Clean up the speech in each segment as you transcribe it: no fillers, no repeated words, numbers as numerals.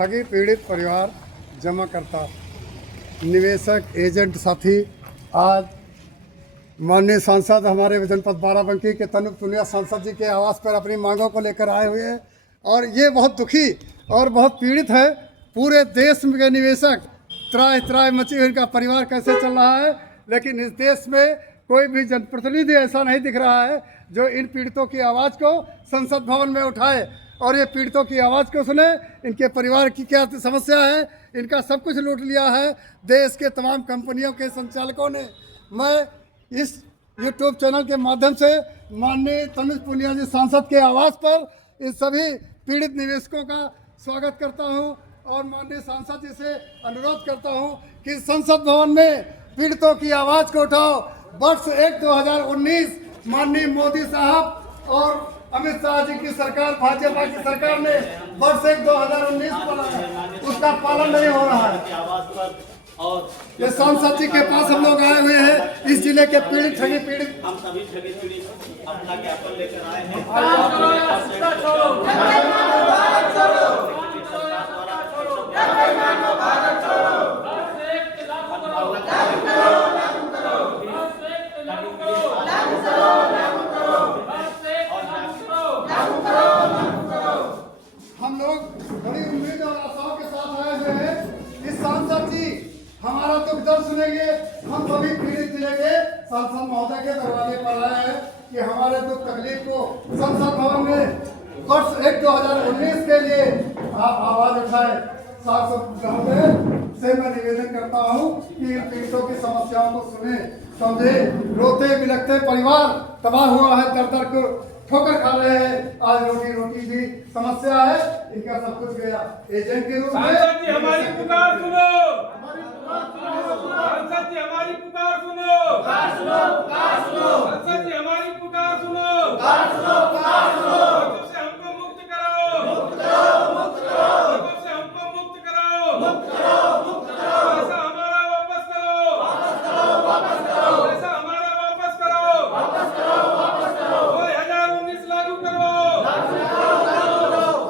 ठगी पीड़ित परिवार, जमाकर्ता, निवेशक, एजेंट साथी आज माननीय सांसद हमारे जनपद बाराबंकी के तनुक तुनिया सांसद जी के आवास पर अपनी मांगों को लेकर आए हुए हैं और ये बहुत दुखी और बहुत पीड़ित है। पूरे देश के निवेशक त्राह त्राह मची हुई, इनका परिवार कैसे चल रहा है, लेकिन इस देश में कोई भी जनप्रतिनिधि ऐसा नहीं दिख रहा है जो इन पीड़ितों की आवाज़ को संसद भवन में उठाए और ये पीड़ितों की आवाज़ को सुने। इनके परिवार की क्या समस्या है, इनका सब कुछ लूट लिया है देश के तमाम कंपनियों के संचालकों ने। मैं इस यूट्यूब चैनल के माध्यम से माननीय तनुज पुनिया जी सांसद के आवास पर इन सभी पीड़ित निवेशकों का स्वागत करता हूं और माननीय सांसद जी से अनुरोध करता हूं कि संसद भवन में पीड़ितों की आवाज़ को उठाओ। वर्ष 2019 माननीय मोदी साहब और अमित शाह जी की सरकार, भाजपा की सरकार ने वर्ष 2019 बोला है, उसका पालन नहीं हो रहा है। और ये सांसद जी के पास हम लोग आए हुए हैं, इस जिले के पीड़ित ठगी पीड़ित, हम सभी ठगी पीड़ित अपना ज्ञापन लेकर आए हैं। हम लोग बड़ी उम्मीद और आशाओं के साथ आए हुए हैं। इस सांसद जी हमारा दुख दर्द सुनेंगे। हम सभी पीड़ित जिले के सांसद महोदय के दरवाजे पर आए हैं कि हमारे दुख तकलीफ को संसद भवन में वर्ष 2019 के लिए आप आवाज उठाए। सांसद महोदय से मैं निवेदन करता हूं कि इन पीड़ितों की समस्याओं को सुने, समझे। रोते बिलखते परिवार तबाह हुआ है, दर दर को ठोकर खा रहे हैं। आज रोटी रोटी भी समस्या है, इनका सब कुछ गया। एजेंट के रूप में सांसद जी हमारी पुकार सुनो, सांसद जी हमारी पुकार सुनो, सांसद जी हमारी पुकार सुनो, लोगों से हमको मुक्त कराओ, लोगों से हमको मुक्त कराओ, पैसा हमारा वापस करो, पैसा हमारा वापस करो, 2019 लागू करवाओ,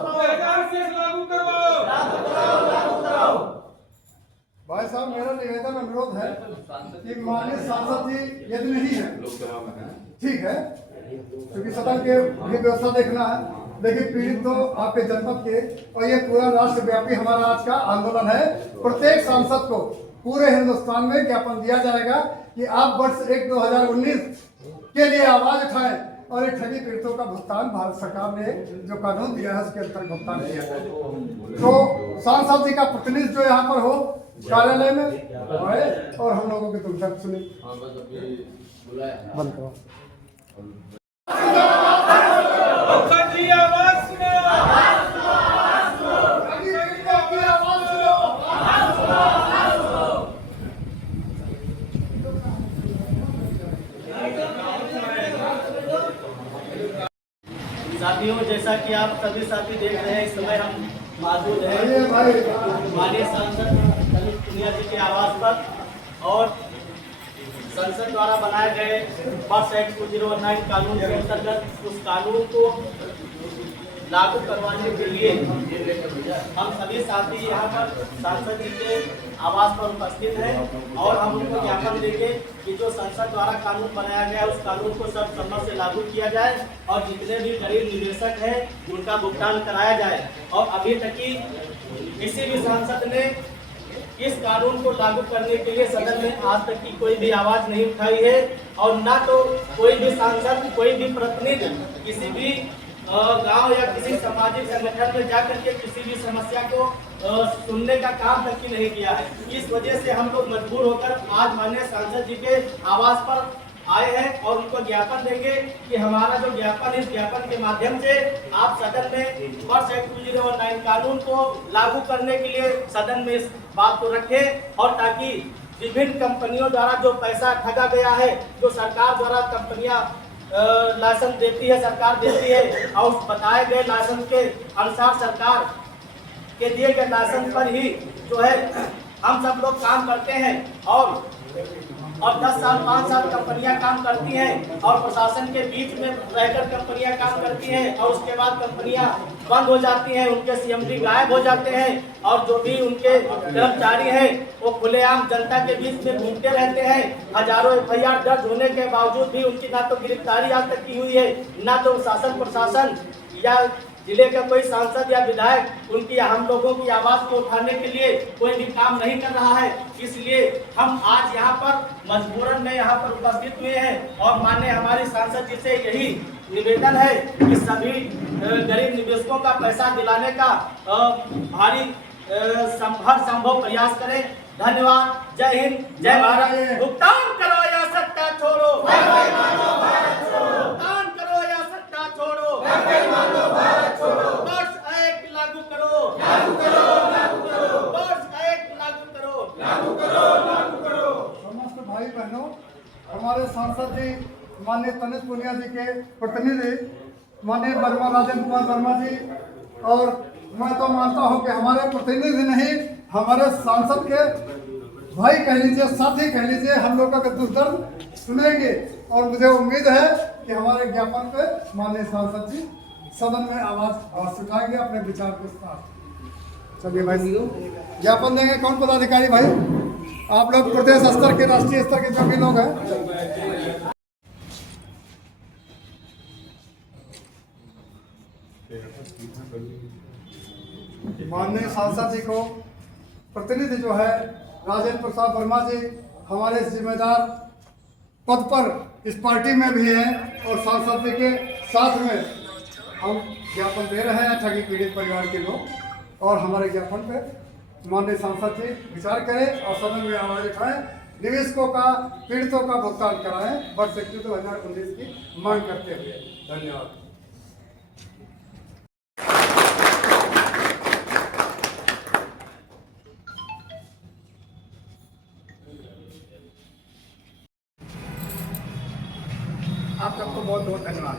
2019 लागू करवाओ। भाई साहब, मेरा निवेदन अनुरोध है कि माननीय सांसद जी यदि नहीं है ठीक है, क्योंकि सदन के भी व्यवस्था देखना है, लेकिन पीड़ित तो आपके जनपद के और ये पूरा राष्ट्रव्यापी हमारा आज का आंदोलन है। प्रत्येक सांसद को पूरे हिंदुस्तान में ज्ञापन दिया जाएगा कि आप वर्ष 2019 के लिए आवाज उठाएं और ये ठगी पीड़ितों का भुगतान भारत सरकार ने जो कानून दिया है उसके अंतर्गत भुगतान किया जाए। तो सांसद जी का प्रतिनिधि जो यहाँ पर हो कार्यालय में आए और हम लोगों की दुख दर्द सुने। बंद करो। सांसद जी आवाज सुनो, ठगी पीड़ितों की आवाज सुनो। साथियों, जैसा कि आप सभी साथी देख रहे हैं, इस समय हम मौजूद हैं माननीय सांसद तनुज पुनिया जी के आवास पर और संसद द्वारा बनाए गए वर्ष 2019 कानून के अंतर्गत उस कानून को लागू करवाने के लिए हम सभी साथी यहाँ पर सांसद जी के आवास पर उपस्थित हैं और हम उनको ज्ञापन देंगे कि जो संसद द्वारा कानून बनाया गया उस कानून को सर्वसम्मत से लागू किया जाए और जितने भी गरीब निवेशक हैं उनका भुगतान कराया जाए। और अभी तक की किसी भी सांसद ने इस कानून को लागू करने के लिए सदन में आज तक की कोई भी आवाज नहीं उठाई है और ना तो कोई भी सांसद, कोई भी प्रतिनिधि किसी भी गांव या किसी सामाजिक संगठन में जाकर के किसी भी समस्या को सुनने का काम तक ही नहीं किया है। इस वजह से हम लोग मजबूर होकर आज माननीय सांसद जी के आवास पर आए हैं और उनको ज्ञापन देंगे कि हमारा जो ज्ञापन है, इस ज्ञापन के माध्यम से आप सदन में वर्ष 2019 कानून को लागू करने के लिए सदन में इस बात को रखें और ताकि विभिन्न कंपनियों द्वारा जो पैसा ठगा गया है, जो सरकार द्वारा कंपनियां लाइसेंस देती है, सरकार देती है और उस बताए गए लाइसेंस के अनुसार सरकार के दिए गए लाइसेंस पर ही जो है हम सब लोग काम करते हैं और और 10 साल 5 साल कंपनियां काम करती हैं और प्रशासन के बीच में रहकर कंपनियां काम करती हैं और उसके बाद कंपनियां बंद हो जाती हैं, उनके सीएमडी गायब हो जाते हैं और जो भी उनके कर्मचारी हैं वो खुलेआम जनता के बीच में घूमते रहते हैं। हजारों एफआईआर दर्ज होने के बावजूद भी उनकी ना तो गिरफ्तारी आज तक की हुई है, ना तो शासन प्रशासन या जिले का कोई सांसद या विधायक उनकी हम लोगों की आवाज को उठाने के लिए कोई भी काम नहीं कर रहा है। इसलिए हम आज यहाँ पर मजबूरन में यहाँ पर उपस्थित हुए हैं और माननीय हमारे सांसद जी से यही निवेदन है कि सभी गरीब निवेशकों का पैसा दिलाने का भारी हर संभव प्रयास करें। धन्यवाद। जय हिंद, जय भारत। भुगतान करो या सत्ता छोड़ो, भुगतान करो या सत्ता छोड़ो, बॉट्स एक्ट लागू करो, बॉट्स एक्ट लागू करो। समस्त भाई बहनों, हमारे सांसद जी माननीय तनिष पुनिया जी के प्रतिनिधि माननीय वर्मा राजेंद्र कुमार वर्मा जी, और मैं तो मानता हूं कि हमारे प्रतिनिधि नहीं, हमारे सांसद के भाई कह लीजिए, साथी कह लीजिए, हम लोगों का दुख दर्द सुनेंगे और मुझे उम्मीद है कि हमारे ज्ञापन पे माननीय सांसद जी सदन में आवाज उठाएंगे अपने विचार के साथ। चलिए भाई, ज्ञापन देंगे कौन पदाधिकारी भाई? आप लोग प्रदेश स्तर के, राष्ट्रीय स्तर के जो भी लोग हैं। माननीय सांसद जी को प्रतिनिधि जो है राजेंद्र प्रसाद वर्मा जी हमारे जिम्मेदार पद पर इस पार्टी में भी हैं और सांसद जी के साथ में हम ज्ञापन दे रहे हैं ठगी पीड़ित परिवार के लोग, और हमारे ज्ञापन पे माननीय सांसद जी विचार करें और सदन में आवाज उठाएं, निवेशकों का, पीड़ितों का भुगतान कराएं वर्ष 2019 की मांग करते हुए। धन्यवाद। आप सबको बहुत बहुत धन्यवाद।